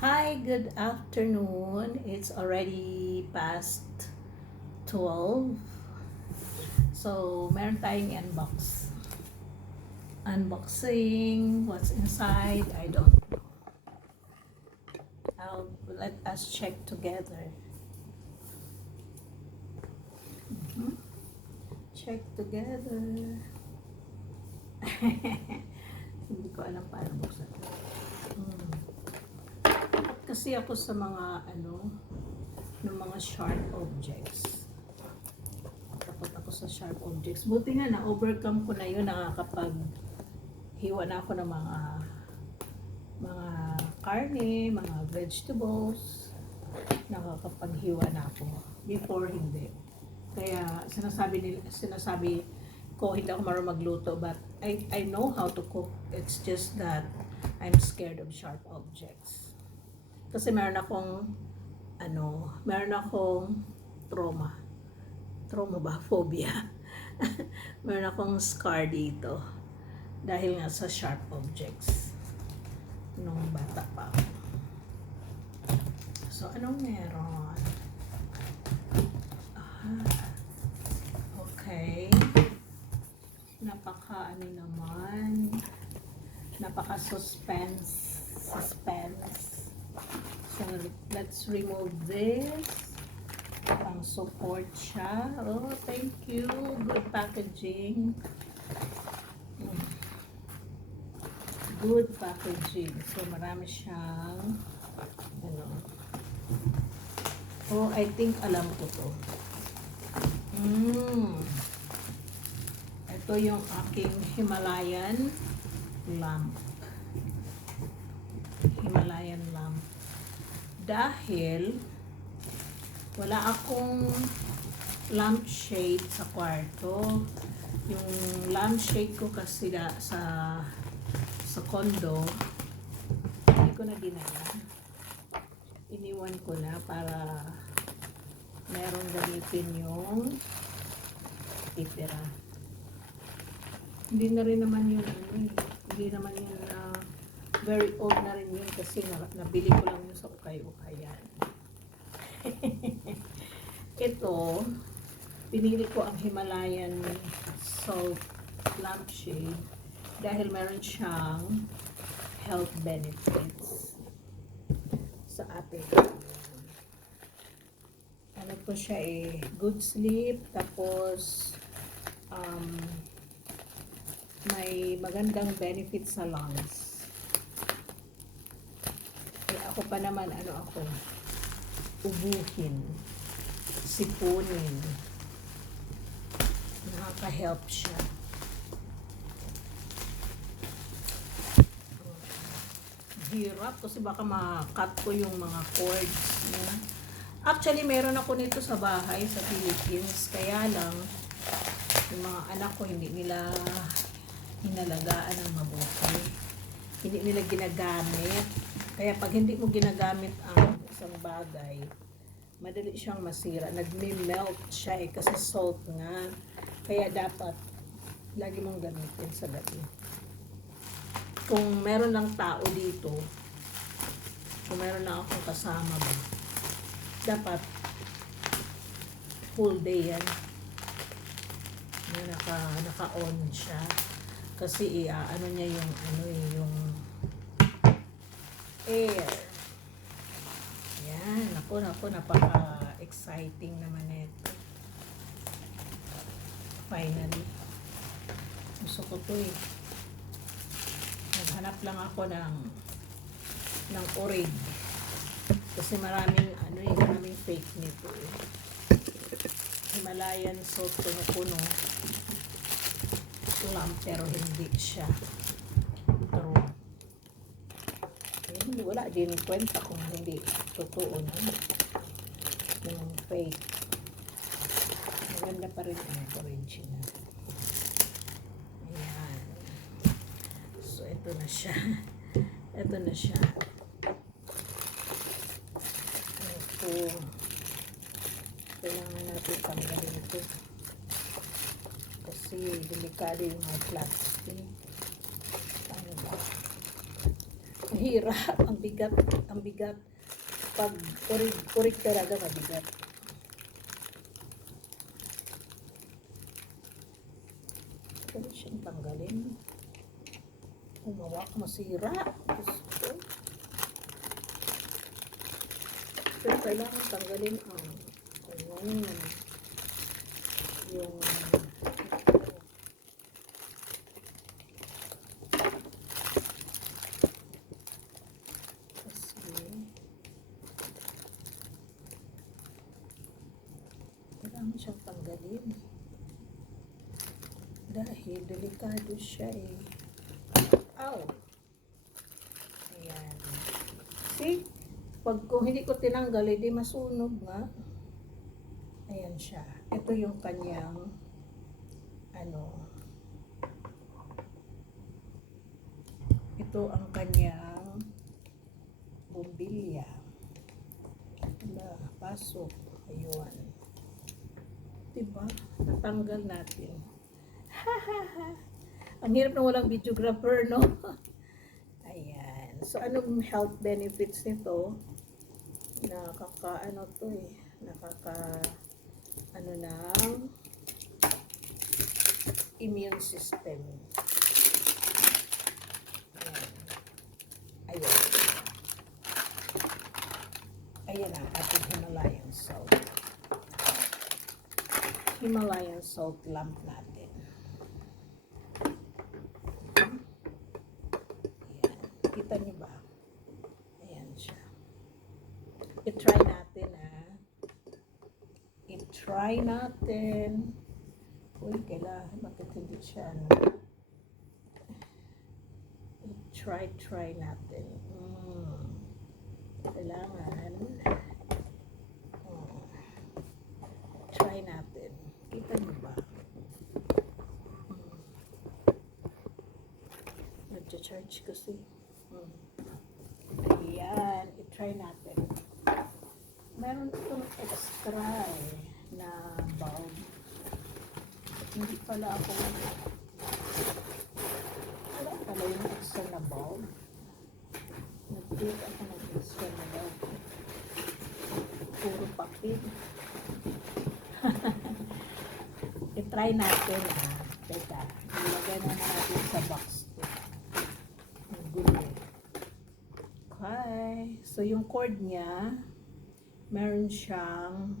Hi, good afternoon. It's already past 12. So, meron tayong unbox. Unboxing, what's inside, I don't know. Let us check together. Check together. Hindi ko alam paano buksan. Takot kasi ako sa mga ng mga sharp objects. Takot ako sa sharp objects. Buti nga na-overcome ko na yun, nakakapag-hiwa na ako ng mga karne, mga vegetables, nakakapaghiwa na ako. Before, hindi. Kaya sinasabi ko hindi ako marunong magluto, but I know how to cook. It's just that I'm scared of sharp objects. Kasi meron akong trauma. Trauma ba? Phobia. Meron akong scar dito dahil nga sa sharp objects nung bata pa ako. So, anong meron? Okay. Napaka-suspense. So, let's remove this. Pang support siya. Oh, thank you. Good packaging. Good packaging. So, marami siyang Oh, I think alam ko to. Ito yung aking Himalayan lamp. Himalayan lamp. Dahil wala akong lampshade sa kwarto. Yung lampshade ko kasi sa condo, hindi ko na dinala. Iniwan ko na para merong gamitin yung titira. Hindi na rin naman yun hindi naman yun very old na rin yun kasi nabili ko lang yun sa ukay-ukayan. Ito, pinili ko ang Himalayan salt lampshade dahil meron siyang health benefits sa atin. Ano po siya good sleep, tapos may magandang benefits sa lungs. Ako pa naman, ubuhin, sipunin, nakaka-help siya. Hirap kasi baka ma-cut ko yung mga cords niya. Actually, meron ako nito sa bahay sa Philippines, kaya lang yung mga anak ko hindi nila hinalagaan ng mabuti. Hindi nila ginagamit. Kaya pag hindi mo ginagamit ang isang bagay, madali siyang masira. Nagme-melt siya kasi salt nga. Kaya dapat lagi mong gamitin sa gabi. Kung meron lang tao dito, kung meron lang akong kasama ba, dapat full day yan. Naka-on siya. Kasi niya yung air. Yan, naku, napaka-exciting naman ito. Finally. Gusto ko to Naghanap lang ako ng orig. Kasi maraming fake nito Himalayan salt puno lamp, pero hindi siya true. Hindi, wala din kwenta kung hindi totoo yung fake. Maganda pa rin ang original. Ayan. So, ito na siya. Ito. Kailangan natin tanggalin ito. Kasi delikado yung mga plastic. Ano ba? hirap, ang bigat. Pag kurig talaga mabigat. Pwede siyang tanggalin. Umawak, masira. Gusto. Pero kailangan tanggalin ang yung kailangan siyang tanggalin dahil delikado siya eh. Ow! Ayan. See? Kung hindi ko tinanggal, hindi masunog nga. Ayan siya. Ito yung kanyang ito ang kanyang bumbilya. Pasok. Ayun. Diba? Natanggal natin. Ang hirap na walang videographer, no? Ayan. So, anong health benefits nito? Ng immune system. Ayan. Ayan ang ating Himalayan salt. Himalayan salt lamp natin. Ayan. Kita niyo ba? Ayan siya. I-try natin I-try natin. Uy, kailangan. Bakit hindi siya I-try natin. Kailangan. Try natin. Kita niyo ba? Nag-charge kasi. Ayan. I-try natin. Meron itong extra na bulb. Hindi pala ako wala pala yung extra na bulb. Nag-take ako ng extra na bulb. Puro pakit. I-try natin Teka, ilagay na natin sa box ko. Ang gulo. Okay. So yung cord niya, meron siyang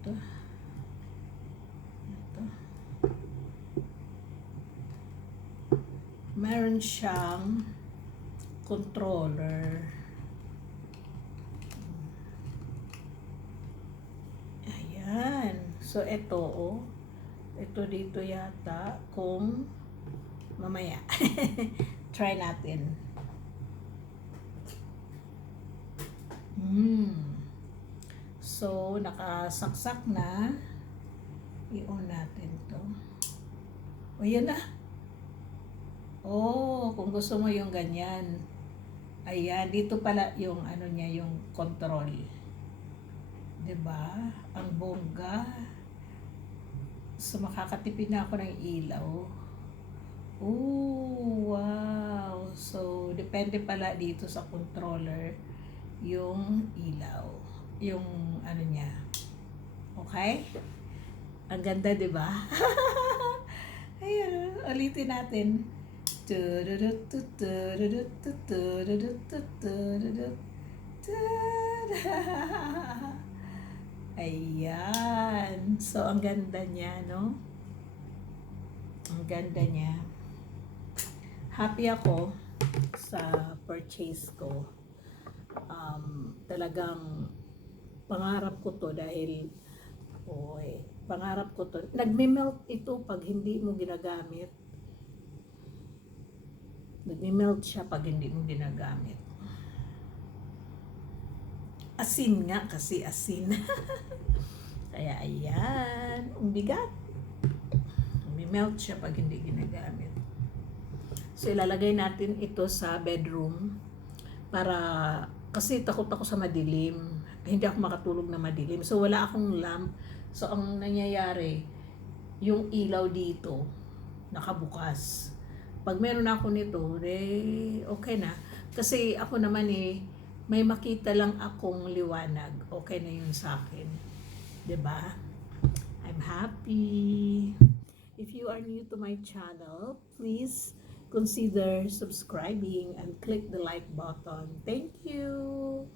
ito. Meron siyang controller. Ayan. So ito ito dito yata kung mamaya. Try natin. So, nakasaksak na. I-on natin to. O, yan na. Oh, kung gusto mo yung ganyan. Ayan, dito pala yung niya, yung control. Diba? Ang bongga. So, makakatipid na ako ng ilaw. Oh, wow. So, depende pala dito sa controller yung ilaw. Yung niya. Okay? Ang ganda, diba? Ayun, ulitin natin. Ayan. So, ang ganda niya, no? Ang ganda niya. Happy ako sa purchase ko. Talagang pangarap ko to dahil pangarap ko to. Nagme-melt ito pag hindi mo ginagamit. Nagme-melt siya pag hindi mo ginagamit. Asin nga kasi asin. Kaya ayan, ang bigat. Nagme-melt siya pag hindi ginagamit. So ilalagay natin ito sa bedroom para kasi takot ako sa madilim. hindi ako makatulog na madilim. So, wala akong lamp. So, ang nangyayari, yung ilaw dito, nakabukas. Pag meron ako nito, okay na. Kasi ako naman may makita lang akong liwanag. Okay na yun sa akin. 'Di ba? I'm happy. If you are new to my channel, please consider subscribing and click the like button. Thank you.